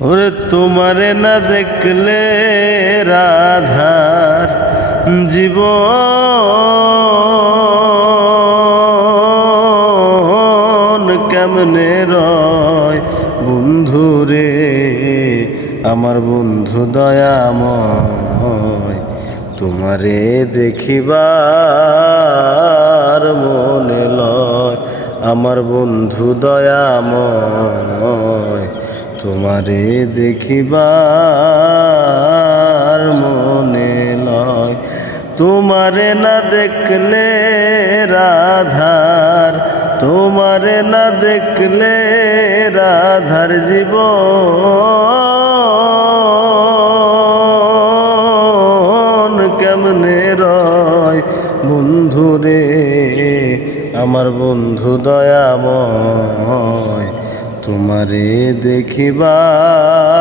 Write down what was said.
ওরে তোমারে না দেখলে রাধার জীবন কেমনে রয় বন্ধু রে, আমার বন্ধু দয়াময়। তোমারে দেখিবার মনে লয়, আমার বন্ধু দয়াময়। তোমারে দেখিবার মনে লয়। তোমারে না দেখলে রাধার, তোমারে না দেখলে রাধার জীবন কেমনে রয় বন্ধু রে, আমার বন্ধু দয়াময়। তোমারে দেখিবার